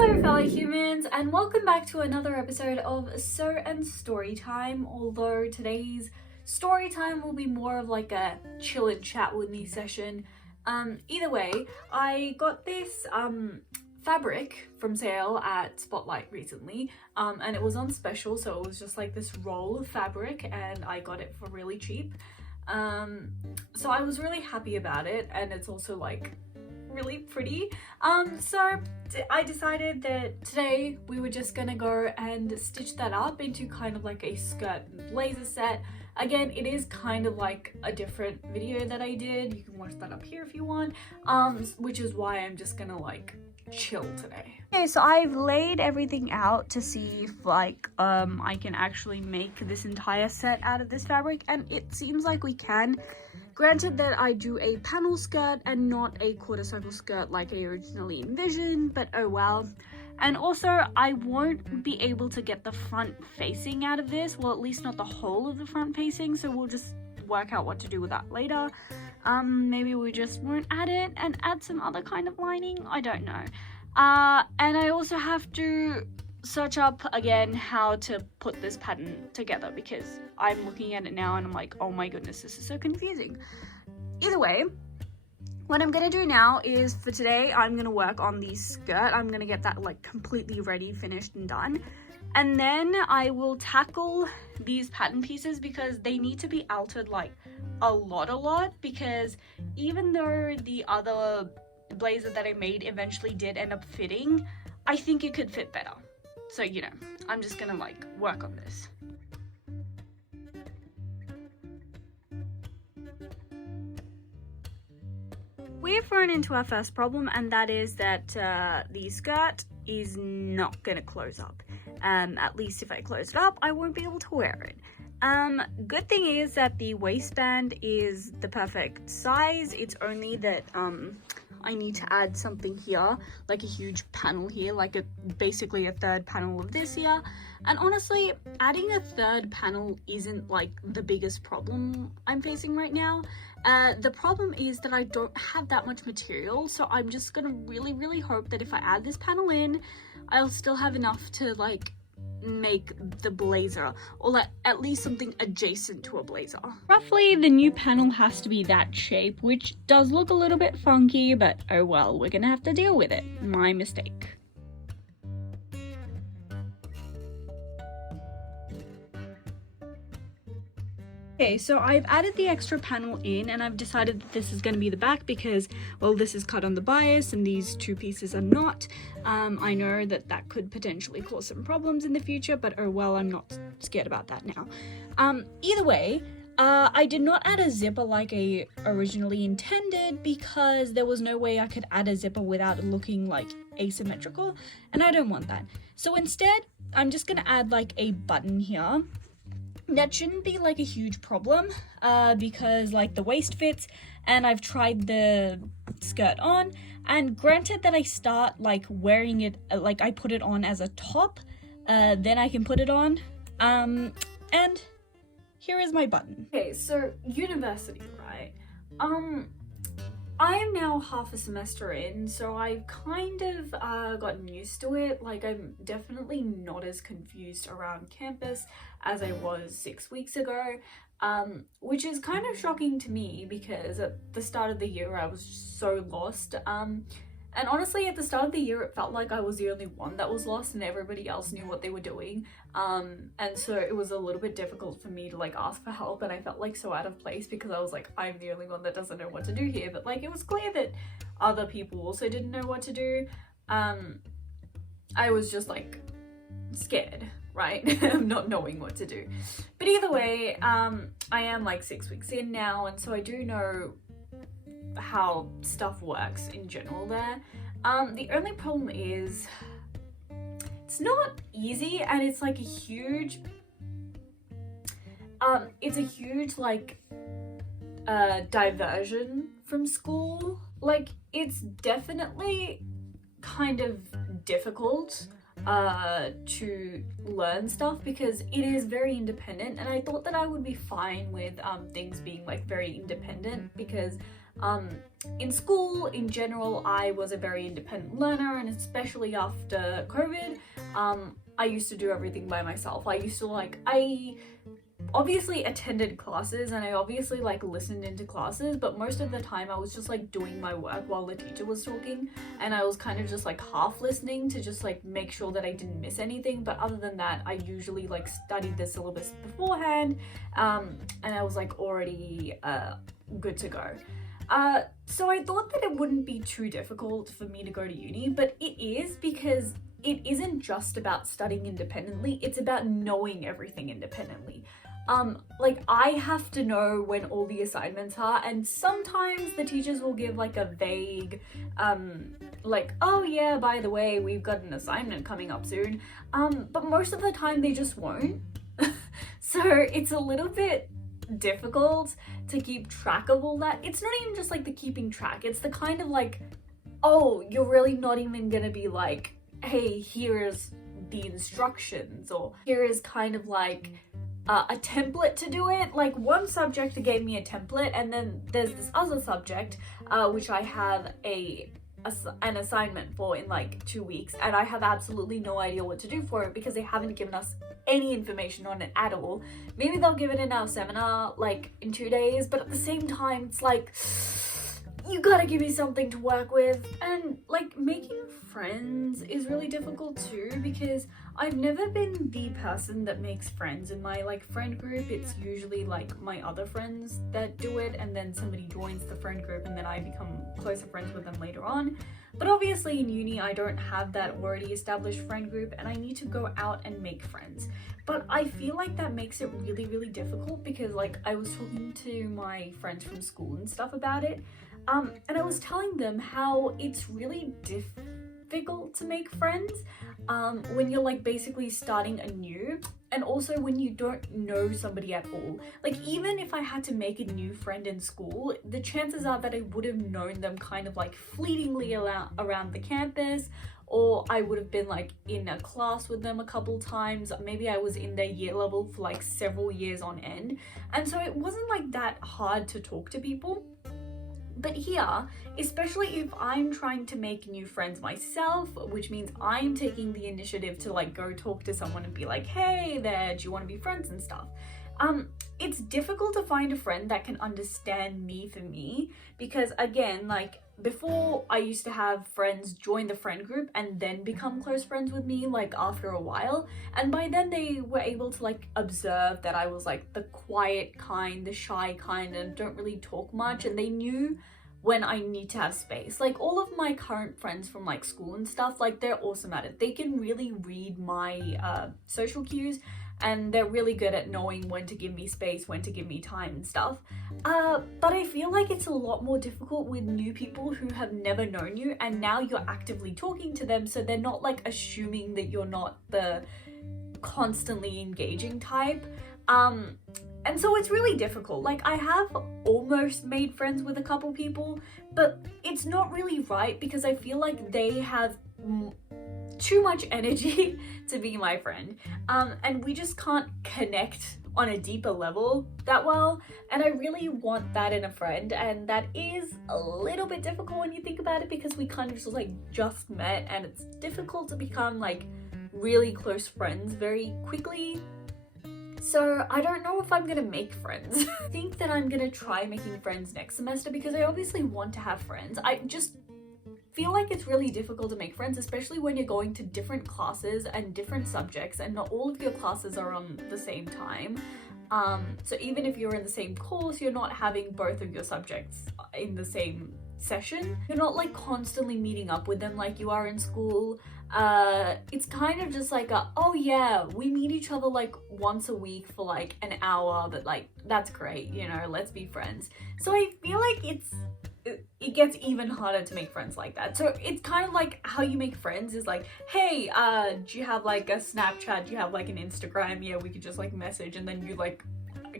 Hello fellow humans, and welcome back to another episode of Sew and Storytime, although today's storytime will be more of like a chill and chat with me session. Either way, I got this fabric from sale at Spotlight recently, and it was on special, so it was just like this roll of fabric and I got it for really cheap. So I was really happy about it, and it's also like really pretty. So I decided that today we were just gonna go and stitch that up into kind of like a skirt and blazer set. Again, it is kind of like a different video that I did. You can watch that up here if you want, which is why I'm just gonna like chill today. Okay, so I've laid everything out to see if like I can actually make this entire set out of this fabric, and it seems like we can. Granted that I do a panel skirt and not a quarter circle skirt like I originally envisioned, but oh well. And also I won't be able to get the front facing out of this, well at least not the whole of the front facing, so we'll just work out what to do with that later. Maybe we just won't add it and add some other kind of lining, I don't know. And I also have to search up again how to put this pattern together, because I'm looking at it now and I'm like, oh my goodness, this is so confusing. Either way, what I'm gonna do now is for today I'm gonna work on the skirt. I'm gonna get that like completely ready, finished and done, and then I will tackle these pattern pieces because they need to be altered like a lot, because even though the other blazer that I made eventually did end up fitting, I think it could fit better. So, you know, I'm just gonna like work on this. We've run into our first problem, and that is that the skirt is not gonna close up. At least if I close it up, I won't be able to wear it. Good thing is that the waistband is the perfect size. It's only that I need to add something here, like a huge panel here, like basically a third panel of this here. And honestly, adding a third panel isn't like the biggest problem I'm facing right now. The problem is that I don't have that much material, so I'm just gonna really hope that if I add this panel in, I'll still have enough to like make the blazer, or at least something adjacent to a blazer. Roughly the new panel has to be that shape, which does look a little bit funky, but oh well, we're gonna have to deal with it. My mistake. Okay, so I've added the extra panel in, and I've decided that this is going to be the back because, well, this is cut on the bias and these two pieces are not. I know that that could potentially cause some problems in the future, but oh well, I'm not scared about that now. Either way, I did not add a zipper like I originally intended because there was no way I could add a zipper without it looking like asymmetrical, and I don't want that. So instead, I'm just going to add like a button here. That shouldn't be like a huge problem because like the waist fits, and I've tried the skirt on, and granted that I start like wearing it, like I put it on as a top, then I can put it on, and here is my button. Okay, so university, right? I am now half a semester in, so I've kind of gotten used to it. Like, I'm definitely not as confused around campus as I was 6 weeks ago, which is kind of shocking to me because at the start of the year I was so lost. And honestly, at the start of the year, it felt like I was the only one that was lost and everybody else knew what they were doing. And so it was a little bit difficult for me to like ask for help, and I felt like so out of place because I was like, I'm the only one that doesn't know what to do here. But like, it was clear that other people also didn't know what to do. I was just like scared, right? Not knowing what to do. But either way, I am like 6 weeks in now, and so I do know how stuff works in general there. The only problem is it's not easy, and it's like a huge like diversion from school. Like, it's definitely kind of difficult to learn stuff because it is very independent, and I thought that I would be fine with things being like very independent because In school, in general, I was a very independent learner, and especially after COVID, I used to do everything by myself. I obviously attended classes and I obviously like listened into classes, but most of the time I was just like doing my work while the teacher was talking, and I was kind of just like half listening to just like make sure that I didn't miss anything. But other than that, I usually like studied the syllabus beforehand, and I was like already good to go. So I thought that it wouldn't be too difficult for me to go to uni, but it is, because it isn't just about studying independently, it's about knowing everything independently. Like I have to know when all the assignments are, and sometimes the teachers will give like a vague, like, oh yeah, by the way, we've got an assignment coming up soon. But most of the time they just won't. So it's a little bit difficult to keep track of all that. It's not even just like the keeping track, it's the kind of like, oh, you're really not even gonna be like, hey, here's the instructions, or here is kind of like a template to do it. Like one subject gave me a template, and then there's this other subject which I have an assignment for in like 2 weeks, and I have absolutely no idea what to do for it because they haven't given us any information on it at all. Maybe they'll give it in our seminar like in 2 days, but at the same time it's like, you gotta give me something to work with. And like making friends is really difficult too, because I've never been the person that makes friends in my like friend group. It's usually like my other friends that do it, and then somebody joins the friend group and then I become closer friends with them later on. But obviously in uni I don't have that already established friend group, and I need to go out and make friends. But I feel like that makes it really, really difficult, because like I was talking to my friends from school and stuff about it, and I was telling them how it's really difficult to make friends when you're like basically starting anew, and also when you don't know somebody at all. Like even if I had to make a new friend in school, the chances are that I would have known them kind of like fleetingly around the campus, or I would have been like in a class with them a couple times. Maybe I was in their year level for like several years on end, and so it wasn't like that hard to talk to people. But here, especially if I'm trying to make new friends myself, which means I'm taking the initiative to like go talk to someone and be like, hey there, do you want to be friends and stuff? It's difficult to find a friend that can understand me for me, because again, like before I used to have friends join the friend group and then become close friends with me like after a while, and by then they were able to like observe that I was like the quiet kind, the shy kind, and don't really talk much, and they knew when I need to have space. Like all of my current friends from like school and stuff, like they're awesome at it. They can really read my social cues, and they're really good at knowing when to give me space, when to give me time and stuff. But I feel like it's a lot more difficult with new people who have never known you, and now you're actively talking to them, so they're not like assuming that you're not the constantly engaging type. And so it's really difficult. Like I have almost made friends with a couple people, but it's not really right, because I feel like they have too much energy to be my friend, and we just can't connect on a deeper level that well, and I really want that in a friend, and that is a little bit difficult when you think about it, because we kind of just met, and it's difficult to become like really close friends very quickly. So I don't know if I'm gonna make friends. I think that I'm gonna try making friends next semester, because I obviously want to have friends. I just feel like it's really difficult to make friends, especially when you're going to different classes and different subjects, and not all of your classes are on the same time. So even if you're in the same course, you're not having both of your subjects in the same session. You're not like constantly meeting up with them like you are in school. It's kind of just like oh yeah, we meet each other like once a week for like an hour, but like that's great, you know, let's be friends. So I feel like it gets even harder to make friends like that. So it's kind of like how you make friends is like, hey, do you have like a Snapchat? Do you have like an Instagram? Yeah, we could just like message, and then you like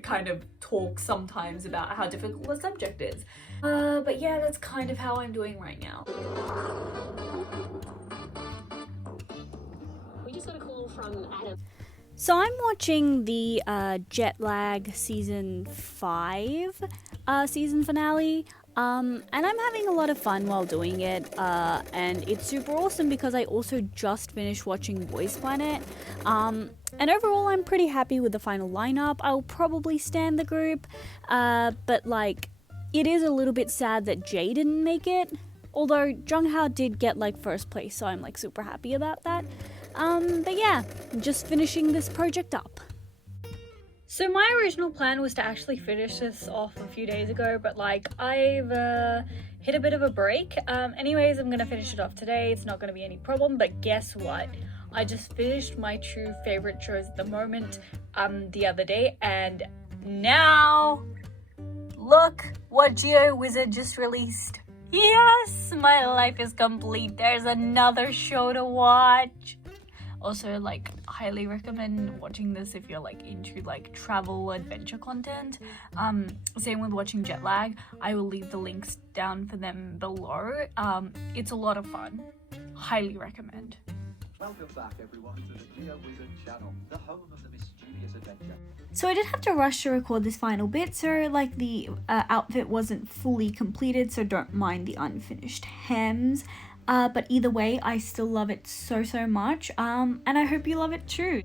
kind of talk sometimes about how difficult the subject is. But yeah, that's kind of how I'm doing right now. We just got a call from Adam. So I'm watching the Jet Lag season 5 season finale. And I'm having a lot of fun while doing it, and it's super awesome because I also just finished watching Boys Planet. And overall, I'm pretty happy with the final lineup. I'll probably stan the group, but like, it is a little bit sad that Jay didn't make it. Although Junghao did get like first place, so I'm like super happy about that. But yeah, just finishing this project up. So my original plan was to actually finish this off a few days ago, but like I've hit a bit of a break. Anyways, I'm gonna finish it off today. It's not gonna be any problem, but guess what? I just finished my two favorite shows at the moment the other day, and now look what GeoWizard just released. Yes, my life is complete. There's another show to watch. Also, like, highly recommend watching this if you're like into like travel adventure content. Same with watching Jetlag. I will leave the links down for them below. It's a lot of fun. Highly recommend. Welcome back everyone to the GeoWizard channel, the home of the mischievous adventure. So I did have to rush to record this final bit, so like the outfit wasn't fully completed, so don't mind the unfinished hems. But either way, I still love it so much, and I hope you love it too.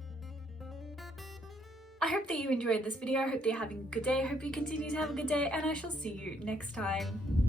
I hope that you enjoyed this video. I hope that you're having a good day. I hope you continue to have a good day, and I shall see you next time.